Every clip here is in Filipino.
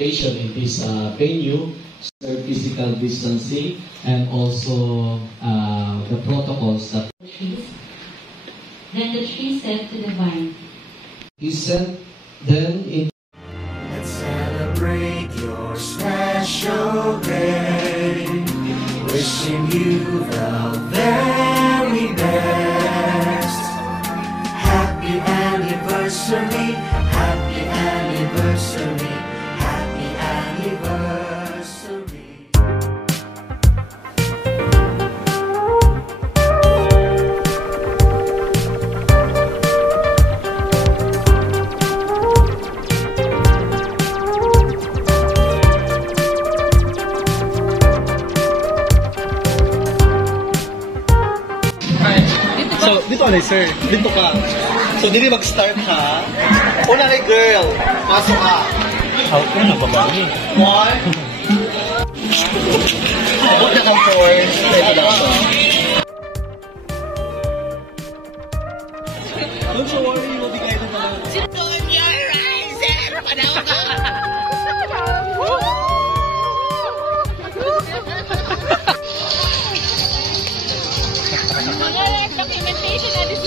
presentation in this venue, physical distancing, and also the protocols that. Then the tree said to the vine, He said, then in. Let's celebrate your special day, wishing you the very best. Happy anniversary, happy anniversary, happy anniversary. So, dito alay sir, dito ka. So, dili mag-start ha. Una na girl, pasok ka. How ko na babae? One. Abot na kang force. Ito na ako. Don't you worry, we'll be guided na lang. Open your eyes and panaw ka! Mga documentation na this.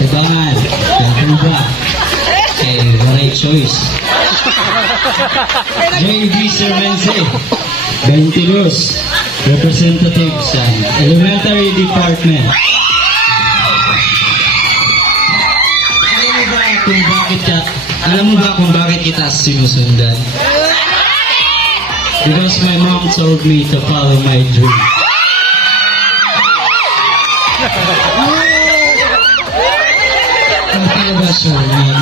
Tebangan, berubah. Right choice. JV Sermense, Bentilus, representatives and elementary department. Alam mo ba kung bakit kita sinusundan? Because my mom told me to follow my dream. Ano ba siya, man?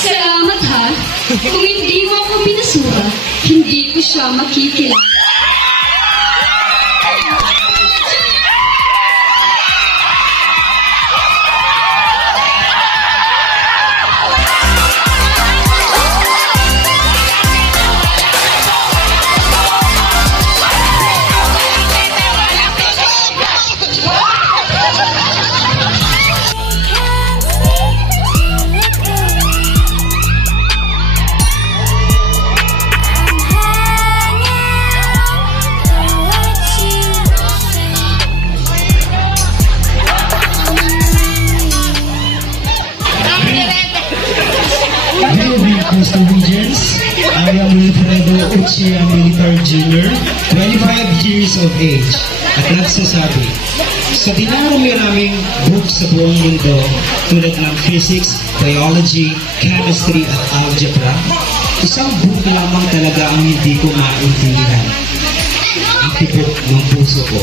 Salamat ha. Kung hindi mo ako pinasura, hindi ko siya makikilala. I am Wilfredo Uchiha Militar Jr., 25 years of age, at nagsasabi, sa dinarami-raming book sa buong mundo tulad ng physics, biology, chemistry at algebra, isang book lamang talaga ang hindi ko maintindihan. Ang tibok ng puso ko.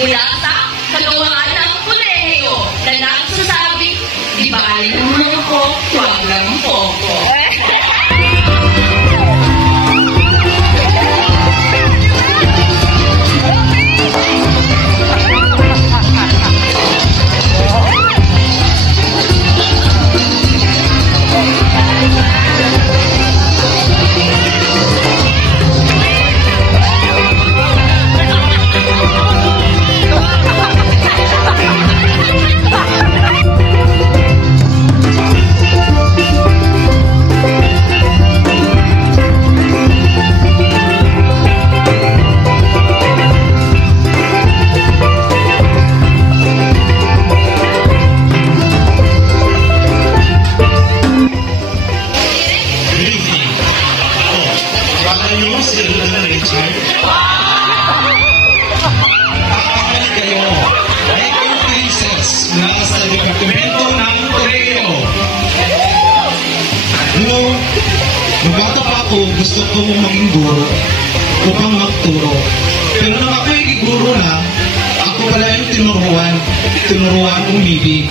Mula sa kagawaan ng kolehiyo na nagsasabi, di ba alin ang mga ko, huwag lang poko. Gusto ko maging guro upang magturo. Pero nang ako'y giguro na, ako pala yung tinuruan umibig.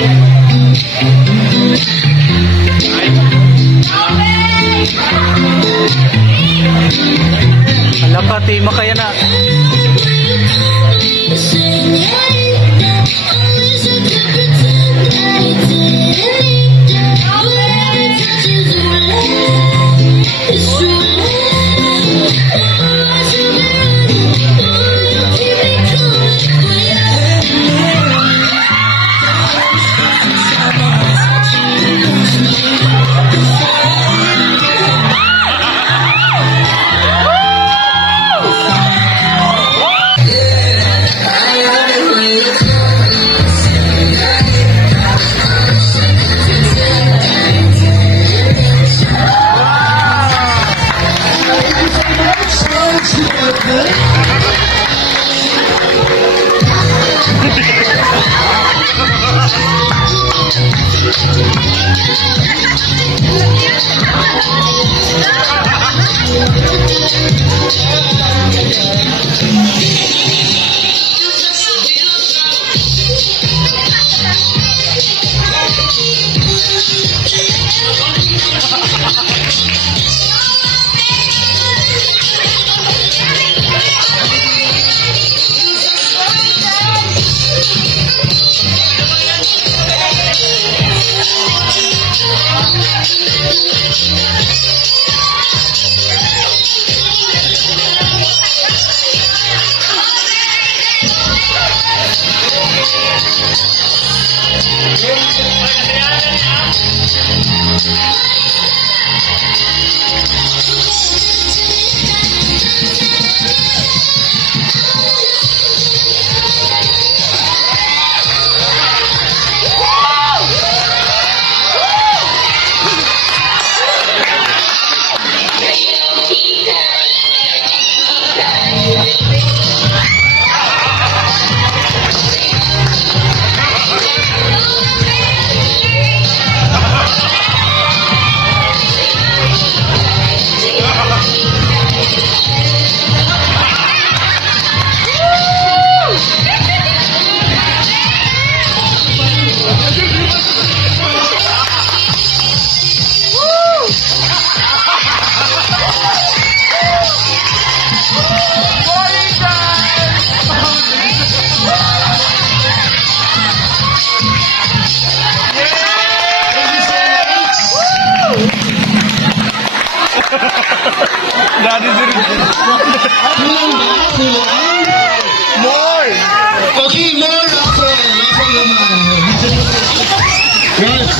Ala ka, Tima, kaya na. More! Okay, more raffle! Raffle naman! Yes!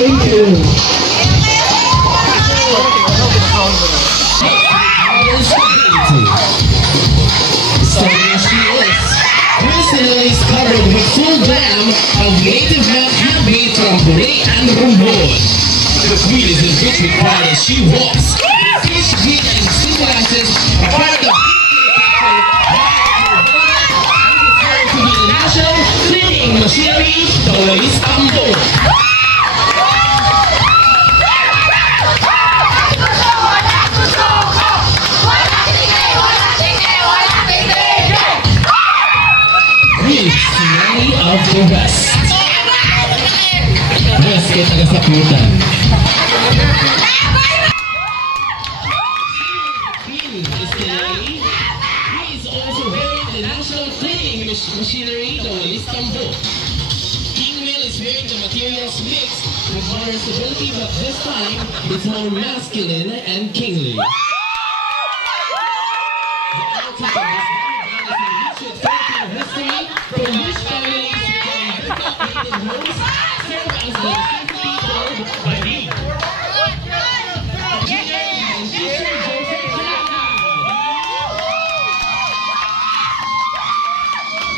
Thank you. So here she is. Crystal is covered with full glam of native milk handmade from Bure and Rumbol. The queen is as rich with pride as she walks. Fish green and symbolizes a part of to be the national cleaning machinery to Istanbul. Tsunami of the West. West kay taga-saputan. Queen is today. He is also wearing the national cleaning machinery, the Istanbul. King Will is wearing the materials mixed with more stability, but this time it's more masculine and kingly. The outfit of this band is in history, from which families from native homes serve as the safety guard by me. And teacher Joseph Jana.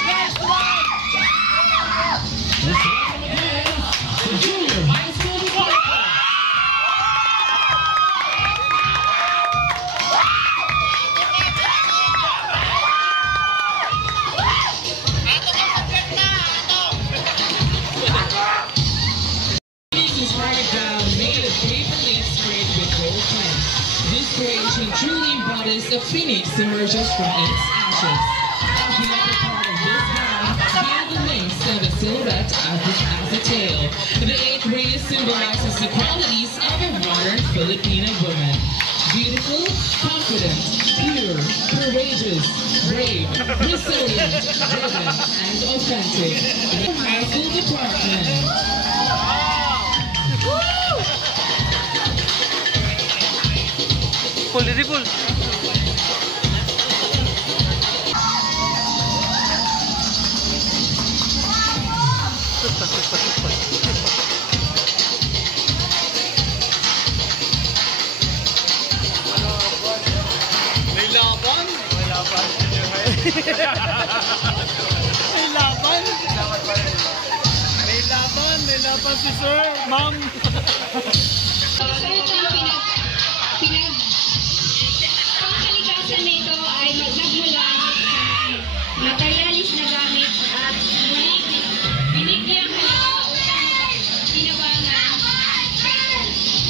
Let's welcome again the creation truly embodies the phoenix emerges from its ashes. The upper part of this gown being the wings and the silhouette as a tail. The 8 rays symbolizes the qualities of a modern Filipino woman. Beautiful, confident, pure, courageous, brave, resilient, driven, and authentic. The high school department. Pull, didi pull. May laban? May laban. May laban? May laban si sir, ma'am. Pangkalikasan nito ay nagmula sa materialis na gamit at muling binigyang halaga upang tinabangan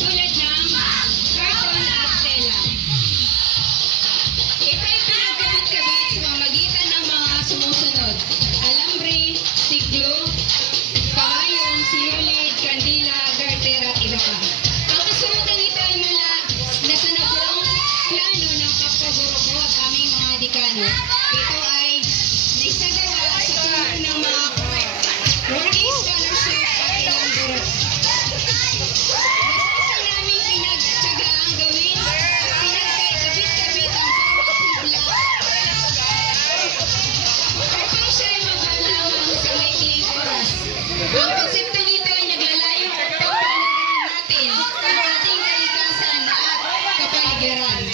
tulad ng karton at tela. Ito ay pinagkabit-kabit sa pamamagitan ng mga sumusunod: alambre, siklo, karayom, sinulid, kandila, garter at iba pa. Ang kasunod nito ay mula na sa nagawang plano ng kapwa-guro at aming mga dekano. Ito ay naisagawa sa tulong ng mga working scholarship at ilang guro. Nasa namin pinagtsagaan gawin at pinagkabit-kabit ang pangkapula upang siya'y maghalamang sa maikling oras. Ang konsepto nito ay naglalayong upang panaginip natin ang ating kalikasan at kapaligiran.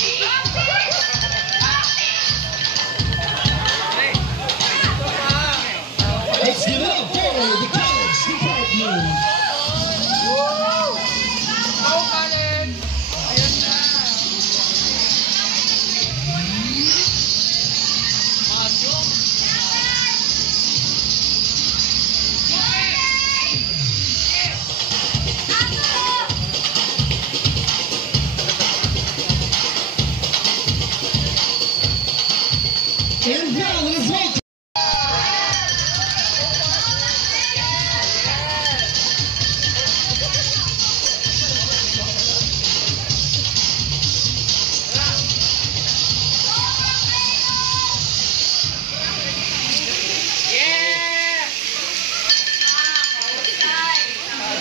Let's give it up for the college department. And now let's welcome.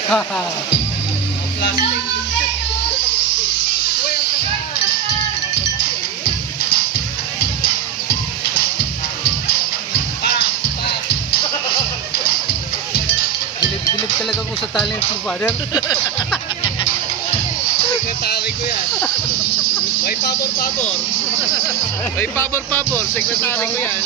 Plastic. Bilib talaga ko sa talent mo, father. Sekretary ko yan. May pabor-pabor. May pabor-pabor. Sekretary ko yan.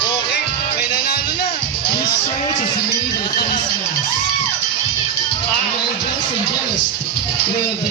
Okay, may nanalo na. This shirt is made of face mask. And I was embarrassed with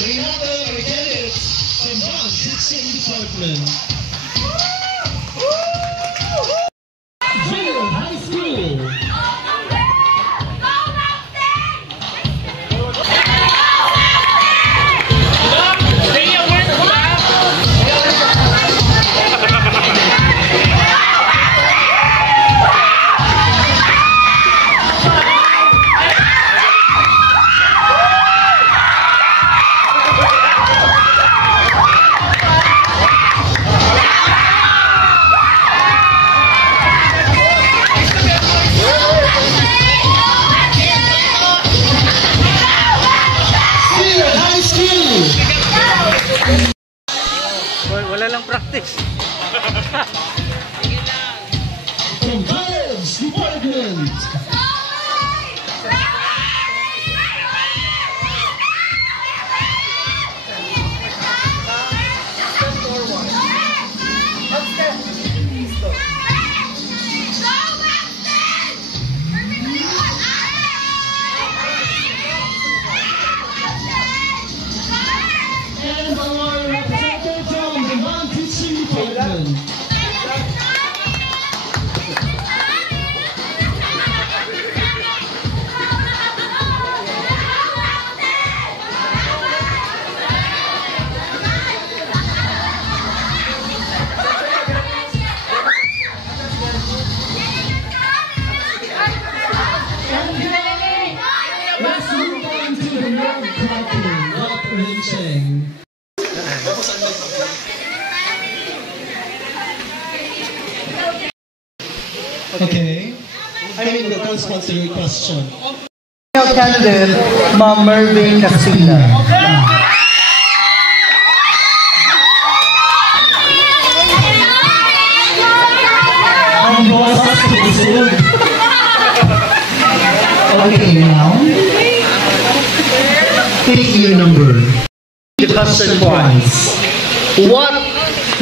Remember, candidates from Bronx Teaching Department. Junior High School. Wala lang practice. From College Department. Okay. I mean, that corresponds to your question. Candidate, Ma'am Mervin Castilla. Okay, now. Pick your number. The question twice. What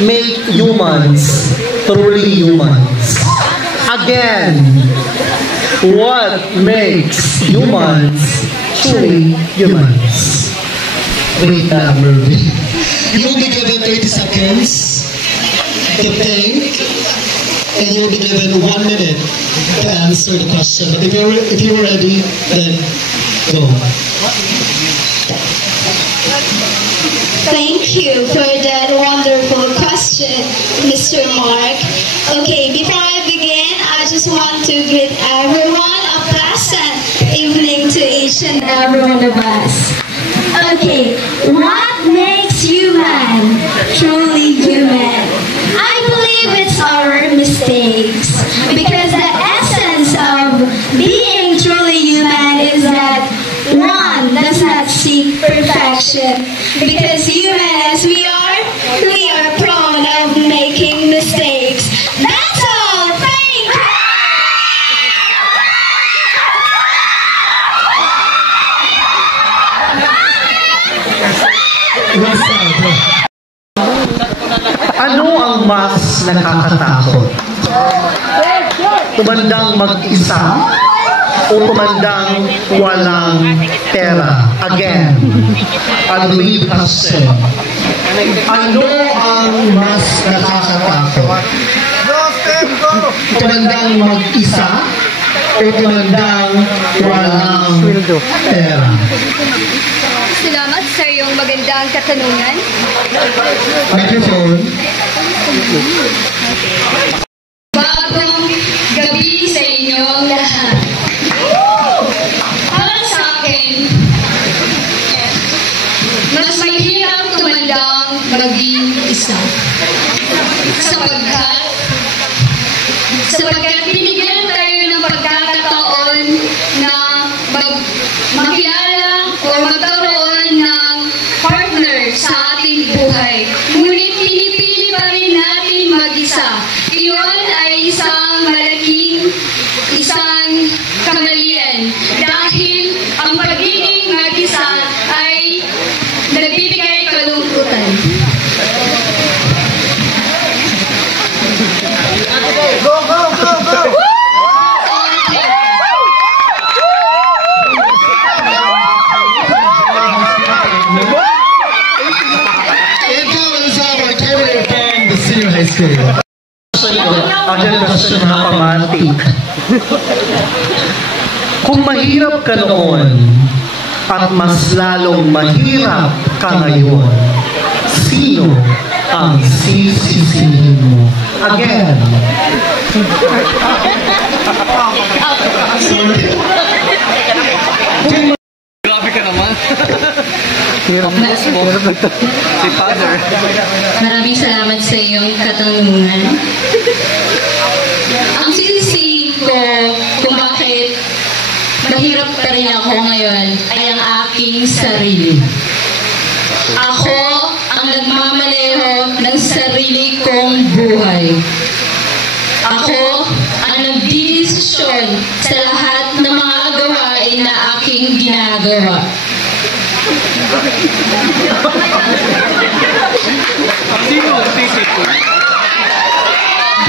make humans truly humans? Again, what makes humans truly humans? Wait na, Mervin. You will be given 30 seconds to think, and you will be given 1 minute to answer the question. But if you're ready, then go. Thank you for that wonderful question, Mr. Mark. Okay, before I begin, I just want to greet everyone a pleasant evening to each and every one of us. Okay, what makes human truly human? I believe it's our mistakes, because the essence of being truly human is that one does not seek perfection, because human as we are prone of making mistakes. That's all. Thank you. Ano ang mas nakakatakot? Tumandang mag-isa o tumandang walang pera? Again, I'll leave question. Ano ang mas nakakatakot? Tumandang mag-isa o tumandang walang pera? Salamat sa iyong magandang katanungan. Microphone. Bagong gabi sa inyong lahat. Para sa akin, mas mahirap tumandang maging isa. Sapagkat binigyan tayo ng pagkakataon na makilala o magkaroon ng partner sa ating buhay. Ngunit pinipili pa rin natin mag-isa. Iyon ay isang kamalian. Dahil ang pagiging mag-isa ay nagbibigay kalungkutan. go, go, go, go! High school. Ang question na pamatik. Kung mahirap ka noon at mas lalong mahirap ka ngayon, sino ang sisisihin mo? Again. Grabe ka naman. Si Father. Maraming salamat sa iyong katanungan. Ang sisi ko kung bakit mahirap pa rin ako ngayon ay ang aking sarili. Ako ang nagmamaneho ng sarili kong buhay. Ako ang nagdesisyon sa lahat ng mga gawain na aking ginagawa.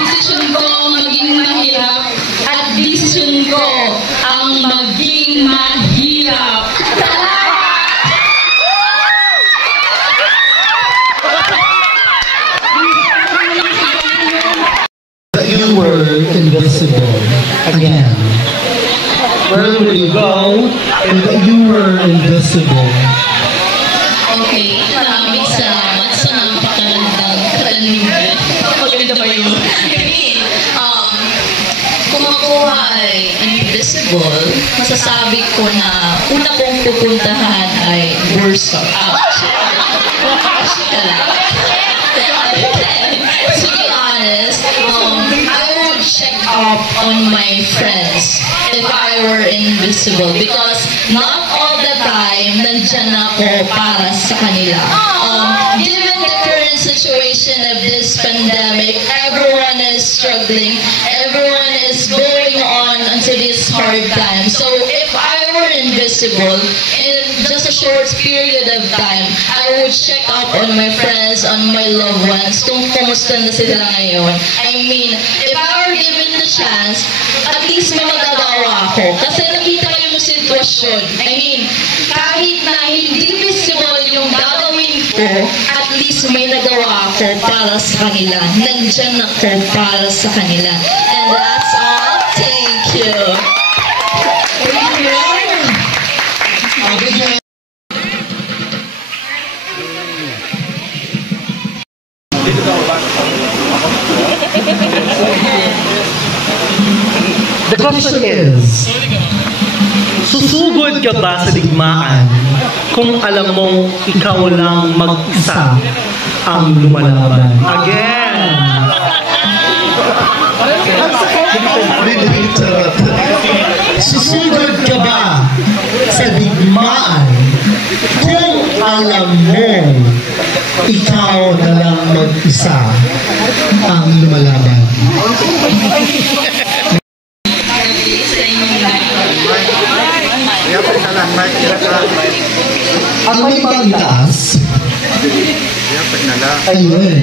Desisyon ko maging mahirap at desisyon ko ang maging mahirap. You were invisible again. Where would you go if you were invisible? Okay, maraming salamat sa napakagandang katanungan. Maganda ba yun? Kung ako ay invisible, masasabi ko na una kong pupuntahan ay Bursa. To be honest, I would check up on my friends if I were invisible because not all the time nandyan ako para sa kanila. Given the current situation of this pandemic, everyone is struggling, everyone is going on until this hard time. So if I were invisible in just a short period of time, I would check up on my friends, on my loved ones, kung kumusta na sila ngayon. I mean, if I were given the chance, at least may magagawa ako. Kasi nakita ko yung sitwasyon. I mean, kahit na hindi visible yung gagawin ko, at least may nagawa ako para sa kanila. Nandyan ako para sa kanila. And that's all. Thank you. The question is, susugod ka ba sa digmaan kung alam mong ikaw lang mag-isa ang lumalaban? Again! Susugod ka ba sa digmaan kung alam mong ikaw na lang mag-isa ang lumalaban? Ang may pagtaas, ayun.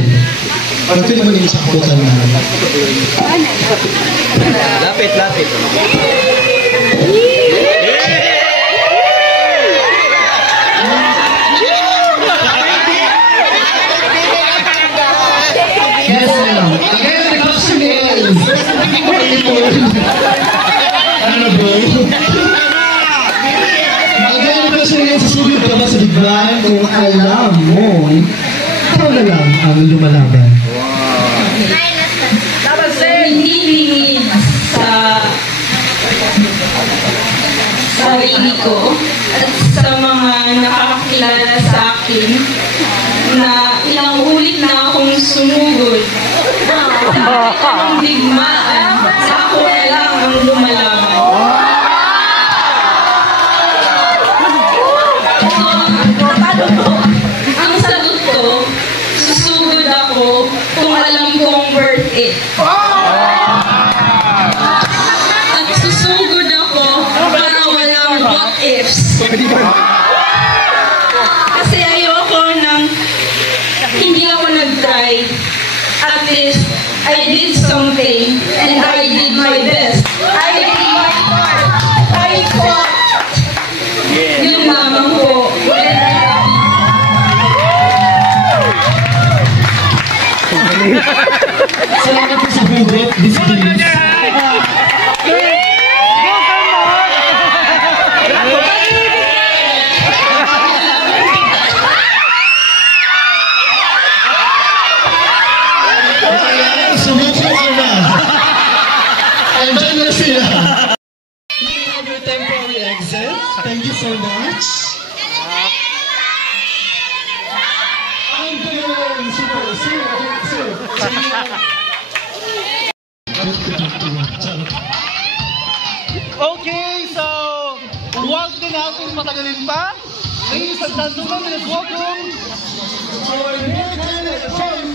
Pwede mo rin sakutan na. Lapit. Yes, ma'am. Again, the question is, ano bro? Again, the question is, susugod ka ba sa digmaan kung alam mo ikaw na lang ang lumalaban? Hindi lingid sa sarili ko at sa mga nakakakilala sa akin na ilang ulit na akong sumugod sa ang digmaan sa ako na lang ang lumalaban. Ang sagot ko, susugod ako kung alam kong worth it. At susugod ako para walang what ifs. Kasi ayoko nang hindi ako nag-try. At least, I did something and I did my best. I did my part. I fought. Yun lamang po. Salamat po sa hugot. This is sumuko ka na. Andyan na sila. You have your temporary exit. Thank you so much. I'm doing super. Okay, so, huwag na natin patagalin pa. Ladies and gentlemen, let's welcome our American from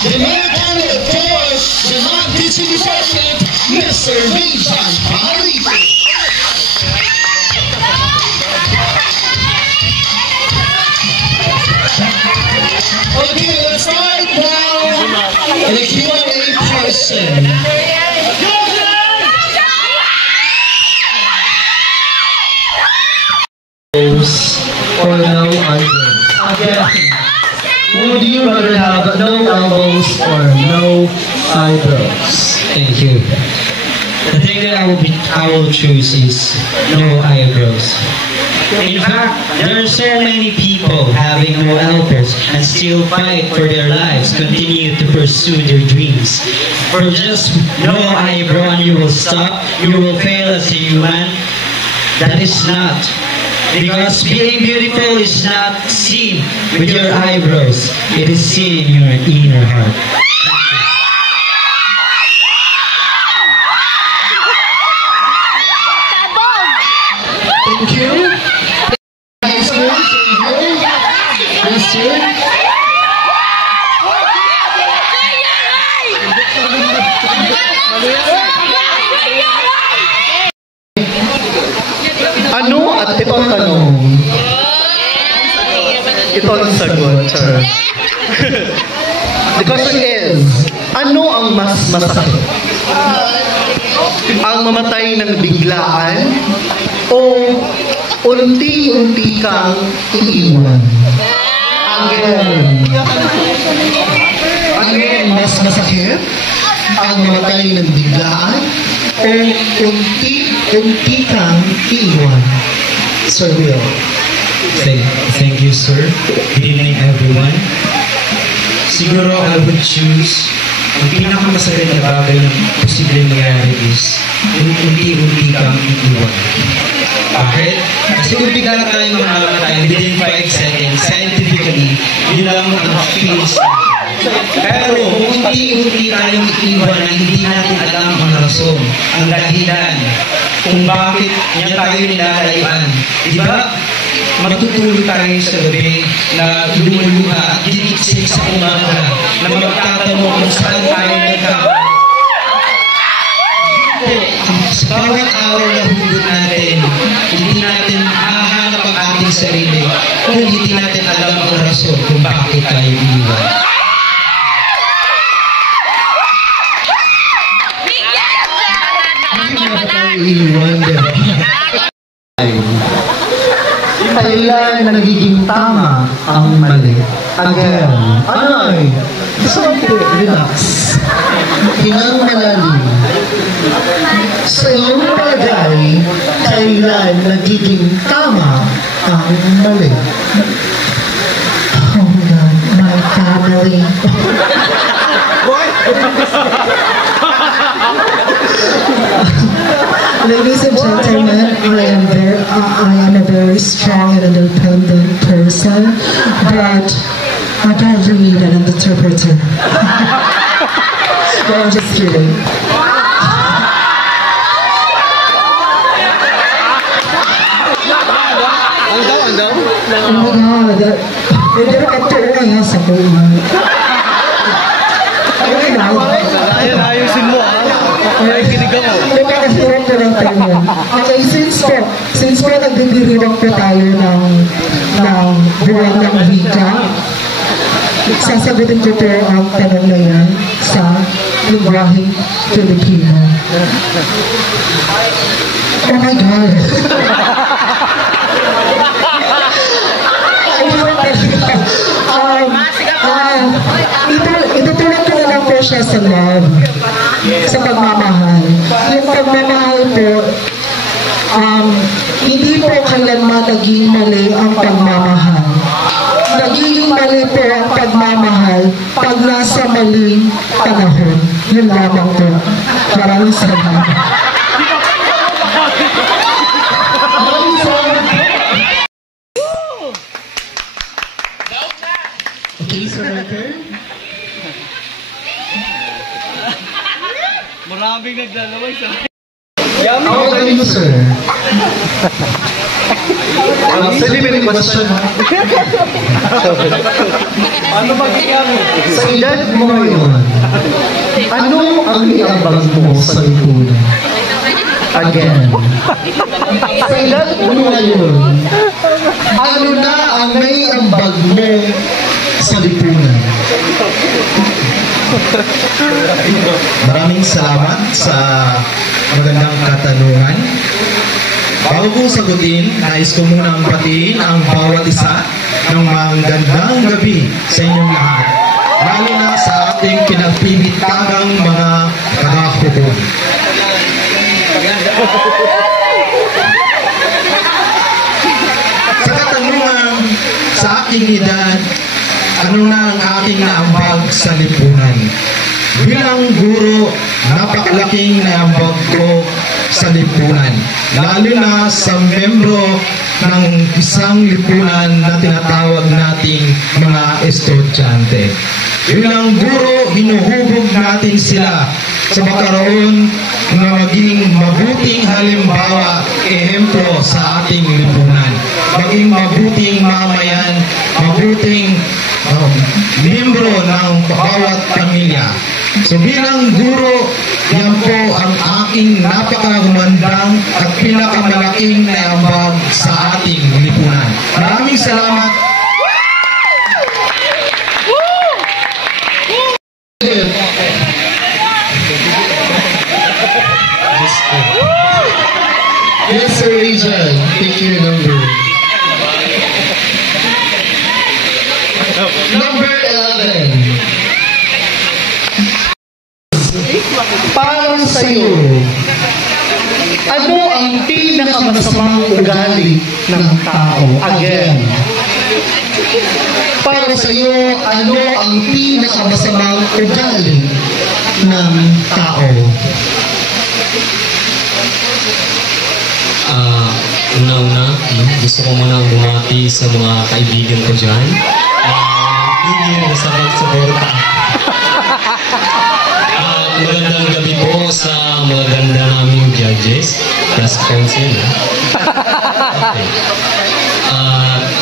the American force, the non-teaching the Q&A portion. Or no eyebrows? Again, would you rather have no elbows or no eyebrows? Thank you. The thing that I will choose is no eyebrows. In fact, there are so many people having no eyebrows and still fight for their lives, continue to pursue their dreams. For just no eyebrow and you will stop, you will fail as a human. That is not. Because being beautiful is not seen with your eyebrows. It is seen in your inner heart. Thank you. Next one. Question. Ano at ito ang tanong? Ito ang sagot. The question is, ano ang mas masakit? Ang mamatay ng biglaan o unti-unti kang iiwan? Again, mas masakit ang mamatay ng biglaan o unti-unti kang iiwan? Sir Will. Thank you, sir. Good evening, everyone. Siguro I would choose ang pinakamasakit na bagay na posibleng mangyari is unti-unti kang iiwan. Bakit? Kasi kung bigla tayong mamamatay within 5 seconds, scientifically, yun lang ang feels. Pero unti-unti tayong iiwan na hindi natin alam ang rason, ang dahilan, kung bakit niya tayo nilalayuan. Diba? Matutulog tayo sa gabi na lumuluha, gigigising sa umaga, na magtatanong kung saan tayo nagkamali. Sa bawat araw na hugot natin, hindi natin mahahanap ang ating sarili kung hindi natin alam ang rason kung bakit tayo iniwan. Kailan nagiging tama ang mali? Again, Anoy, relax. Hinang malalim. Sa iyong palagay, kailan nagiging tama ang mali? Oh God, my family. Ladies and gentlemen, I am a very strong and independent person, but I don't really need an interpreter. No, I'm just kidding. Oh my God, hindi na katulong nga sa buhay. Ayusin mo ha. Ay, kinigang mo. Napakahirap ko ng tayo. Okay, since po nagdidiriwang po tayo ng buwan ng wika, sasagutin ko po ang tanong na yan sa lingwaheng Pilipino. Oh my God! Itutulad ko na lang po siya sa love, sa pagmamahal. Yung pagmamahal po, hindi po kailanman naging mali ang pagmamahal. Nagiging mali po ang pagmamahal pag nasa maling panahon. Yun lamang po. Maraming salamat. Okay, so Riker. Maraming naglalaway sa... Ako kayo, sir. Silly question. Ano ba kaya mo? Sa edad mo ngayon, ano ang iabang mo sa lipunan? Again. Sa edad mo ngayon, ano na ang may ambag mo sa lipunan? Maraming salamat sa magandang katanungan. Bago kong sagutin, nais ko munang batiin ang bawat isa ng magandang gabi sa inyong lahat, lalo na sa ating pinagpipitagang mga taga-hubog. Sa katanungan, sa aking edad, ano na ang aking naambag sa lipunan? Bilang guro, napakalaking naambag ko sa lipunan, lalo na sa membro ng isang lipunan na tinatawag nating mga estudyante. Bilang guro, hinuhubog natin sila sa magkaroon na maging mabuting halimbawa, ehemplo sa ating lipunan. Maging mabuting mamayan, mabuting membro ng bawat pamilya. So bilang guro, yan po ang aking napakagumandang at pinakamalaking naambag sa ating lipunan. Maraming salamat. Yes, Sir Region. Take your number. Number 11. Para sa iyo, ano ang pinakamasamang ugali ng tao? Again. Para sa iyo, ano ang pinakamasamang ugali ng tao? Una-una, gusto ko muna bumati sa mga kaibigan ko dyan. Hindi na sabag-saborta. Magandang gabi po sa mga ganda naming judges, plus council. Okay.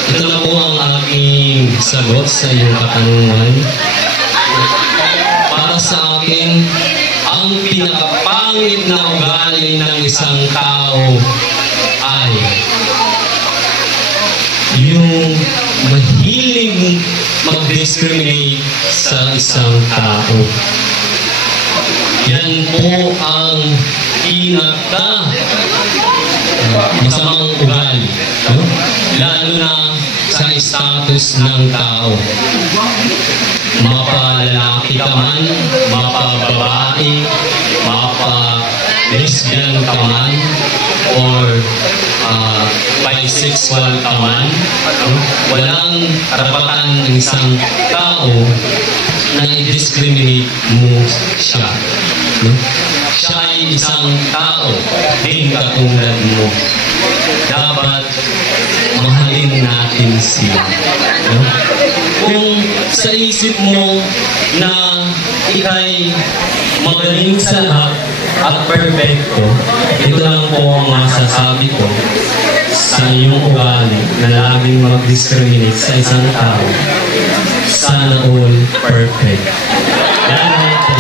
Ito na po ang aking sagot sa iyong katanungan. Para sa akin, ang pinakapangit na ugali ng isang tao ay yung mahilig mag-discriminate sa isang tao. Yan po ang masamang ugali, no? Lalo na sa status ng tao. Mapalalaki ka man, mapababae, mapa-lesbian ka man, or bisexual ka man, walang karapatan ng isang tao na i-discriminate mo siya. No? Siya ay isang tao din katulad mo. Dapat mahalin natin siya. No? Kung sa isip mo na ikay magaling sa lahat at perfecto, ito lang po ang masasabi ko sa iyong ugali na laging mag-discriminate sa isang tao. Sana all perfect. Yan lang po.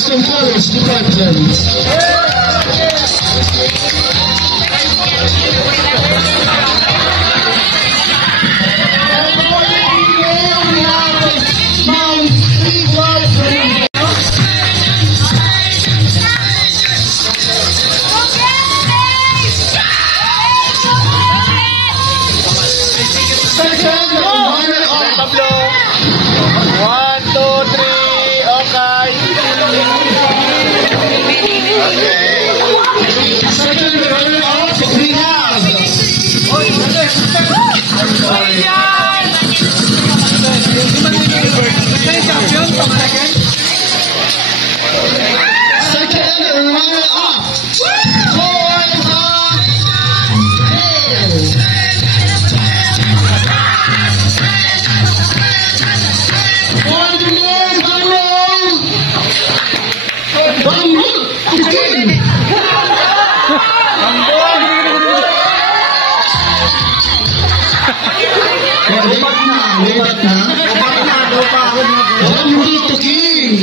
Some college departments. Okay.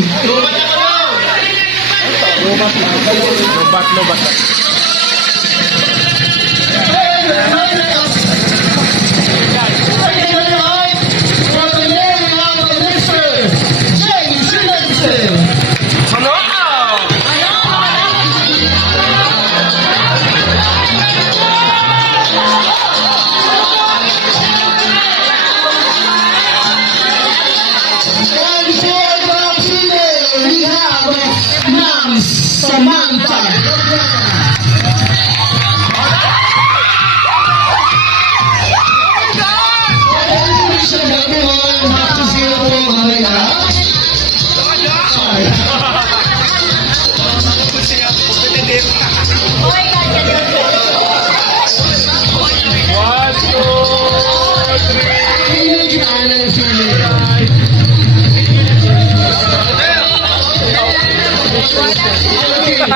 Lobat.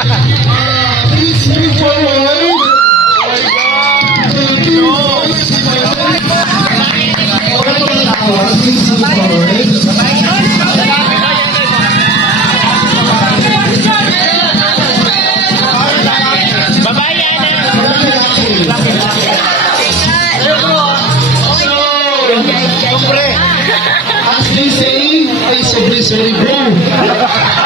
Please move forward. Please move forward. As they say, ay sorry bro.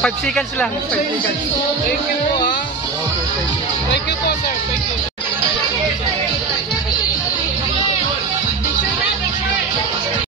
5 seconds lang. 5 seconds. Thank you po.